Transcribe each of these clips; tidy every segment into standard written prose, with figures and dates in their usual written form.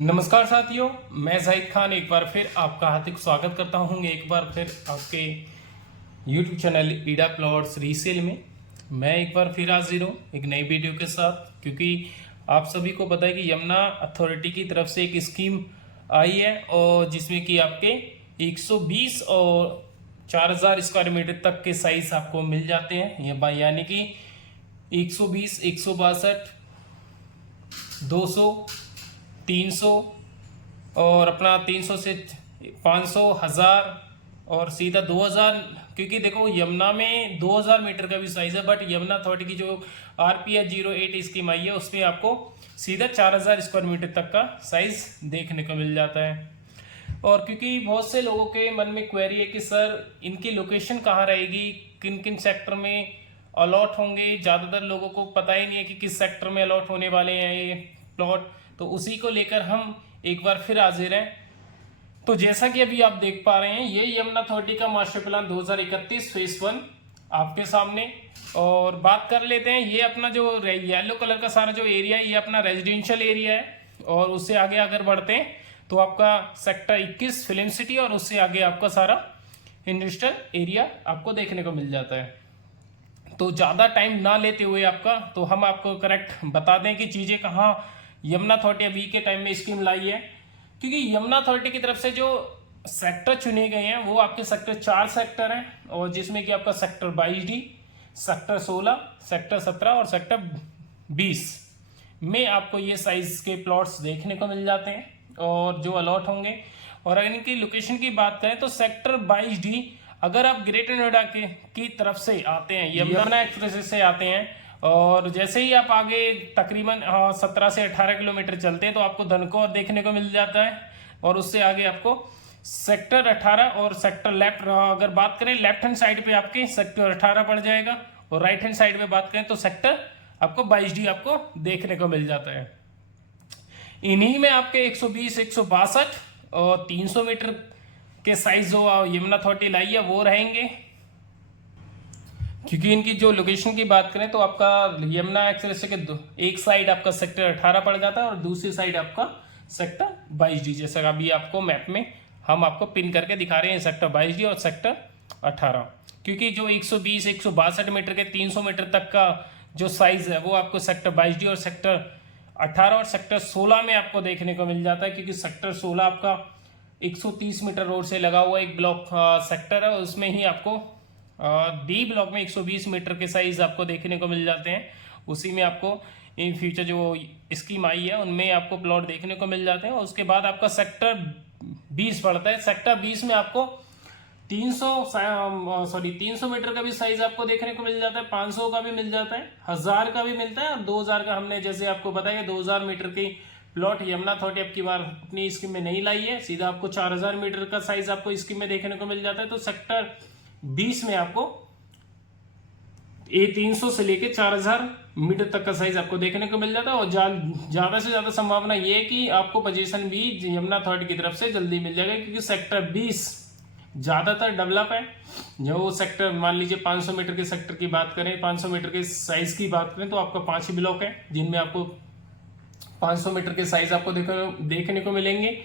नमस्कार साथियों, मैं जाहिद खान एक बार फिर आपका हार्दिक स्वागत करता हूं एक बार फिर आपके YouTube चैनल ईडा प्लॉट्स रीसेल में। मैं एक बार फिर हाजिर हूं एक नई वीडियो के साथ, क्योंकि आप सभी को पता है कि यमुना अथॉरिटी की तरफ से एक स्कीम आई है और जिसमें कि आपके 120 और 4000 स्क्वायर मीटर तक के साइज आपको मिल जाते हैं, यानी कि 120, 162, 200, 300 और अपना 300 से 500, 1000 और सीधा 2000। क्योंकि देखो यमुना में 2000 मीटर का भी साइज है, बट यमुना अथॉरिटी की जो RPS 08 स्कीम आई है उसमें आपको सीधा 4000 स्क्वायर मीटर तक का साइज देखने को मिल जाता है। और क्योंकि बहुत से लोगों के मन में क्वेरी है कि सर इनकी लोकेशन कहाँ रहेगी, किन किन सेक्टर में अलॉट होंगे, ज़्यादातर लोगों को पता ही नहीं है कि किस सेक्टर में अलॉट होने वाले हैं ये प्लॉट, तो उसी को लेकर हम एक बार फिर हाजिर हैं। तो जैसा कि अभी आप देख पा रहे हैं, ये यमुना अथॉरिटी का मास्टर प्लान 2031 फेज 1 आपके सामने। और बात कर लेते हैं, ये अपना जो येलो कलर का सारा जो एरिया है ये अपना रेजिडेंशियल एरिया है। और उससे आगे अगर बढ़ते हैं तो आपका सेक्टर 21 फिल्म सिटी और उससे आगे आपका सारा इंडस्ट्रियल एरिया आपको देखने को मिल जाता है। तो ज़्यादा टाइम ना लेते हुए तो हम आपको करेक्ट बता दें कि चीज़ें कहाँ यमुना अथॉरिटी अभी के टाइम में स्कीम लाई है। क्योंकि यमुना अथॉरिटी की तरफ से जो सेक्टर चुने गए हैं वो आपके सेक्टर 4 सेक्टर हैं, और जिसमें कि आपका सेक्टर 22D, सेक्टर 16, सेक्टर 17 और सेक्टर 20 में आपको ये साइज के प्लॉट्स देखने को मिल जाते हैं और जो अलॉट होंगे। और अगर इनकी लोकेशन की बात करें तो सेक्टर 22D अगर आप ग्रेटर नोएडा की तरफ से आते हैं, यमुना एक्सप्रेस से आते हैं, और जैसे ही आप आगे तकरीबन 17 से 18 किलोमीटर चलते हैं तो आपको धनकौर देखने को मिल जाता है। और उससे आगे आपको सेक्टर 18 और सेक्टर लेफ्ट, अगर बात करें लेफ्ट हैंड साइड पे आपके सेक्टर 18 पड़ जाएगा, और राइट हैंड साइड पे बात करें तो सेक्टर आपको 22D आपको देखने को मिल जाता है। इन्हीं में आपके 120, 162 और 300 मीटर के साइज जो यमुना अथॉरिटी लाई है वो रहेंगे। क्योंकि इनकी जो लोकेशन की बात करें तो आपका यमुना एक्सप्रेस के एक साइड आपका सेक्टर 18 पड़ जाता है और दूसरी साइड आपका सेक्टर 22D, जैसा अभी आपको मैप में हम आपको पिन करके दिखा रहे हैं, सेक्टर 22D और सेक्टर 18। क्योंकि जो 120, 162 मीटर के 300 मीटर तक का जो साइज है वो आपको सेक्टर 22D और सेक्टर 18 और सेक्टर 16 में आपको देखने को मिल जाता है। क्योंकि सेक्टर 16 आपका 130 मीटर रोड से लगा हुआ एक ब्लॉक सेक्टर है, उसमें ही आपको डी ब्लॉक में 120 मीटर के साइज आपको देखने को मिल जाते हैं। उसी में आपको इन फ्यूचर जो स्कीम आई है उनमें आपको प्लॉट देखने को मिल जाते हैं। और उसके बाद आपका सेक्टर 20 पड़ता है। सेक्टर 20 में आपको 300 मीटर का भी साइज आपको देखने को मिल जाता है, 500 का भी मिल जाता है, 1000 का भी मिलता है और 2000 का। हमने जैसे आपको बताया 2000 मीटर की प्लॉट यमुना अथॉरिटी अब की बार अपनी स्कीम में नहीं लाई है, सीधा आपको 4000 मीटर का साइज आपको स्कीम में देखने को मिल जाता है। तो सेक्टर 20 में आपको 300 से लेके 4000 मीटर तक का साइज आपको देखने को मिल जाता है। और ज्यादा से ज्यादा संभावना ये है कि आपको पोजीशन भी यमुना अथॉरिटी की तरफ से जल्दी मिल जाएगा, क्योंकि सेक्टर 20 ज्यादातर डेवलप है। जो सेक्टर मान लीजिए 500 मीटर के सेक्टर की बात करें, 500 मीटर के साइज की बात करें तो आपका 5 ही ब्लॉक है जिनमें आपको 500 मीटर के साइज आपको देखने को मिलेंगे।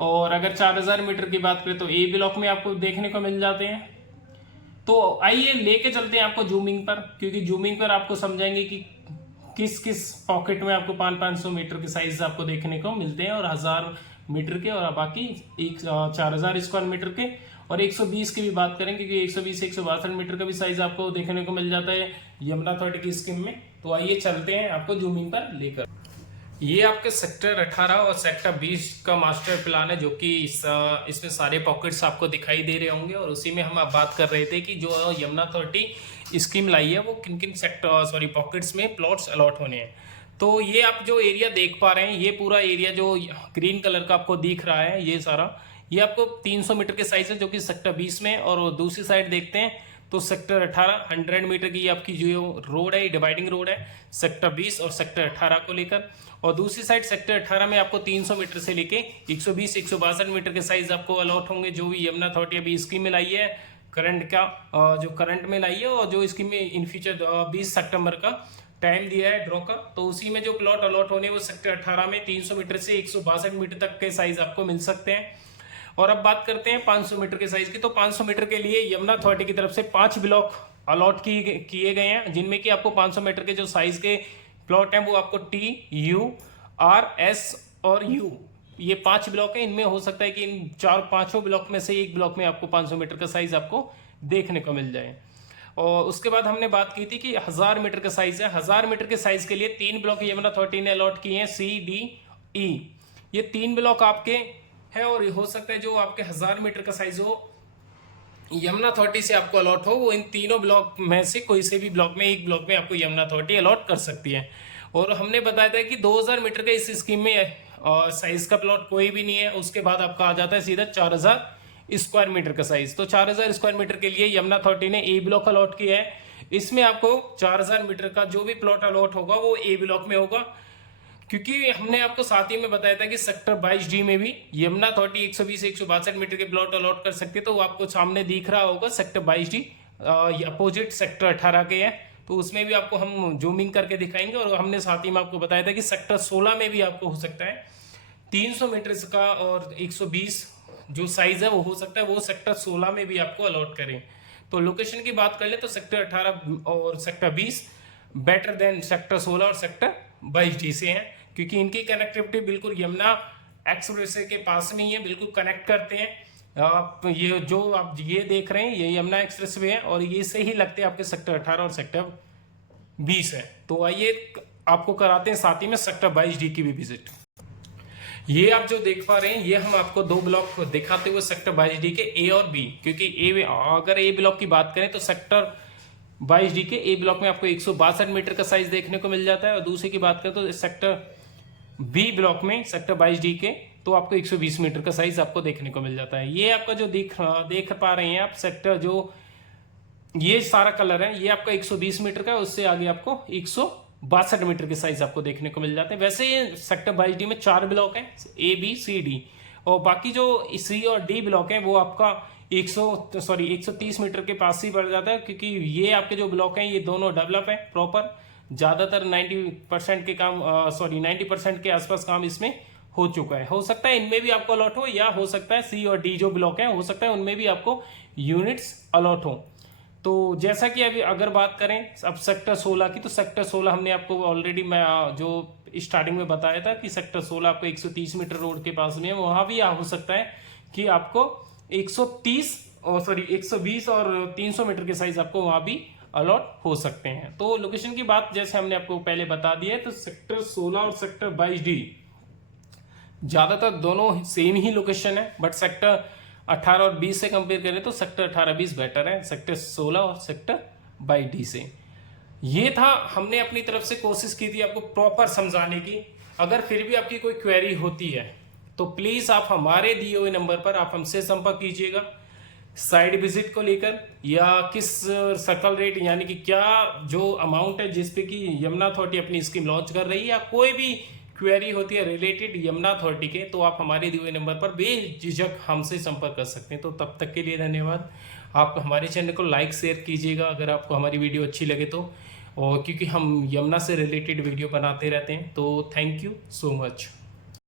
और अगर 4000 मीटर की बात करें तो ए ब्लॉक में आपको देखने को मिल जाते हैं। तो आइए लेके चलते हैं आपको जूमिंग पर, क्योंकि जूमिंग पर आपको समझाएंगे कि किस किस पॉकेट में आपको 500 मीटर के साइज आपको देखने को मिलते हैं, और 1000 मीटर के, और बाकी 4000 स्क्वायर मीटर के। और 120 की भी बात करेंगे, क्योंकि 120 162 मीटर का भी साइज आपको देखने को मिल जाता है यमुना अथॉरिटी की स्कीम में। तो आइए चलते हैं आपको जूमिंग पर लेकर। ये आपके सेक्टर 18 और सेक्टर 20 का मास्टर प्लान है, जो कि इसमें सारे पॉकेट्स आपको दिखाई दे रहे होंगे। और उसी में हम अब बात कर रहे थे कि जो यमुना अथॉरिटी स्कीम लाई है वो किन किन पॉकेट्स में प्लॉट्स अलॉट होने हैं। तो ये आप जो एरिया देख पा रहे हैं, ये पूरा एरिया जो ग्रीन कलर का आपको दिख रहा है, ये सारा ये आपको 300 मीटर के साइज है, जो कि सेक्टर 20 में। और दूसरी साइड देखते हैं तो सेक्टर 18 100 मीटर की आपकी जो रोड है, डिवाइडिंग रोड है सेक्टर 20 और सेक्टर 18 को लेकर। और दूसरी साइड सेक्टर 18 में आपको 300 मीटर से लेके 120 162 मीटर के साइज आपको अलॉट होंगे, जो भी यमुना अथॉरिटी अभी स्कीम में लाई है करंट में लाई है, और जो स्कीम में इन फ्यूचर 20 सितंबर का टाइम दिया है ड्रॉ का, तो उसी में जो प्लॉट अलॉट होने वो सेक्टर 18 में 300 मीटर से 162 मीटर तक के साइज आपको मिल सकते हैं। और अब बात करते हैं 500 मीटर के साइज की। तो 500 मीटर के लिए यमुना अथॉरिटी की तरफ से 5 ब्लॉक अलॉट किए गए हैं, जिनमें कि आपको 500 मीटर के जो साइज के प्लॉट हैं वो आपको टी, यू, आर, एस और यू, ये 5 ब्लॉक है। इनमें हो सकता है कि इन 4-5 ब्लॉक में से एक ब्लॉक में आपको 500 मीटर का साइज आपको देखने को मिल जाए। और उसके बाद हमने बात की थी कि 1000 मीटर का साइज है। 1000 मीटर के साइज के लिए 3 ब्लॉक यमुना अथॉरिटी ने अलॉट किए हैं, सी, डी, ई। ये 3 ब्लॉक आपके हैं और हो सकता है जो आपके 1000 मीटर का साइज हो यमुना अथॉरिटी से आपको अलॉट हो, वो इन तीनों ब्लॉक में से कोई से भी ब्लॉक में एक ब्लॉक में आपको यमुना अथॉरिटी अलॉट कर सकती है। और हमने बताया था कि 2000 मीटर के इस स्कीम में साइज का प्लॉट कोई भी नहीं है। उसके बाद आपका आ जाता है सीधा 4000 स्क्वायर मीटर का साइज। तो 4000 स्क्वायर मीटर के लिए यमुना अथॉरिटी ने ए ब्लॉक अलॉट किया है। इसमें आपको 4000 मीटर का जो भी प्लॉट अलॉट होगा वो ए ब्लॉक में होगा, क्योंकि हमने आपको साथ ही में बताया था कि सेक्टर 22D में भी यमुना अथॉरिटी 120-162 मीटर के प्लॉट अलॉट कर सकते हैं। तो वो आपको सामने दिख रहा होगा सेक्टर 22D अपोजिट सेक्टर 18 के है, तो उसमें भी आपको हम जूमिंग करके दिखाएंगे। और हमने साथ ही में आपको बताया था कि सेक्टर 16 में भी आपको हो सकता है 300 मीटर का और 120 जो साइज है वो हो सकता है वो सेक्टर 16 में भी आपको अलॉट करें। तो लोकेशन की बात कर ले तो सेक्टर 18 और सेक्टर 20 बेटर देन सेक्टर 16 और सेक्टर 22D से हैं, क्योंकि इनकी कनेक्टिविटी बिल्कुल यमुना एक्सप्रेस के पास में ही है, बिल्कुल कनेक्ट करते हैं। आप ये जो आप ये देख रहे हैं ये यमुना एक्सप्रेस वे है और ये से ही लगते हैं आपके सेक्टर 18 और सेक्टर 20 है। तो आइए आपको कराते हैं साथ ही में सेक्टर 22D की भी विजिट। ये आप जो देख पा रहे हैं ये हम आपको 2 ब्लॉक दिखाते हुए सेक्टर 22D के ए और बी, क्योंकि अगर ए ब्लॉक की बात करें तो सेक्टर 22D के ए ब्लॉक में आपको 162 मीटर का साइज देखने को मिल जाता है, और दूसरे की बात करें तो सेक्टर बी ब्लॉक में सेक्टर 22D के तो आपको 120 मीटर का साइज आपको देखने को मिल जाता है। ये आपका जो देख पा रहे हैं आप सेक्टर जो ये सारा कलर है ये आपका 120 मीटर का है, उससे आगे आपको 162 मीटर के साइज आपको देखने को मिल जाते हैं। वैसे ये सेक्टर 22D में 4 ब्लॉक हैं, ए, बी, सी, डी, और बाकी जो सी और डी ब्लॉक है वो आपका 130 मीटर के पास ही बढ़ जाता है, क्योंकि ये आपके जो ब्लॉक हैं ये दोनों डेवलप है प्रॉपर। ज्यादातर 90% के काम 90% के आसपास काम इसमें हो चुका है। हो सकता है इनमें भी आपको अलॉट हो, या हो सकता है सी और डी जो ब्लॉक है हो सकता है उनमें भी आपको यूनिट्स अलॉट हो। तो जैसा कि अभी अगर बात करें अब सेक्टर 16 की, तो सेक्टर 16 हमने आपको ऑलरेडी मैं जो स्टार्टिंग में बताया था कि सेक्टर 16 आपको 130 मीटर रोड के पास में है, वहां भी हो सकता है कि आपको 120 और 300 मीटर के साइज आपको वहां भी अलॉट हो सकते हैं। तो लोकेशन की बात जैसे हमने आपको पहले बता दिया है, तो सेक्टर 16 और सेक्टर 22D ज्यादातर दोनों सेम ही लोकेशन है, बट सेक्टर 18 और 20 से कंपेयर करें तो सेक्टर 18-20 बेटर है सेक्टर 16 और सेक्टर 22D से। ये था, हमने अपनी तरफ से कोशिश की थी आपको प्रॉपर समझाने की। अगर फिर भी आपकी कोई क्वेरी होती है तो प्लीज आप हमारे दिए हुए नंबर पर आप हमसे संपर्क कीजिएगा, साइड विजिट को लेकर या किस सर्कल रेट यानी कि क्या जो अमाउंट है जिसपे कि यमुना अथॉरिटी अपनी स्कीम लॉन्च कर रही है, या कोई भी क्वेरी होती है रिलेटेड यमुना अथॉरिटी के, तो आप हमारे दिए हुए नंबर पर बेझिझक हमसे संपर्क कर सकते हैं। तो तब तक के लिए धन्यवाद। आप हमारे चैनल को लाइक शेयर कीजिएगा अगर आपको हमारी वीडियो अच्छी लगे तो, और क्योंकि हम यमुना से रिलेटेड वीडियो बनाते रहते हैं। तो थैंक यू सो मच।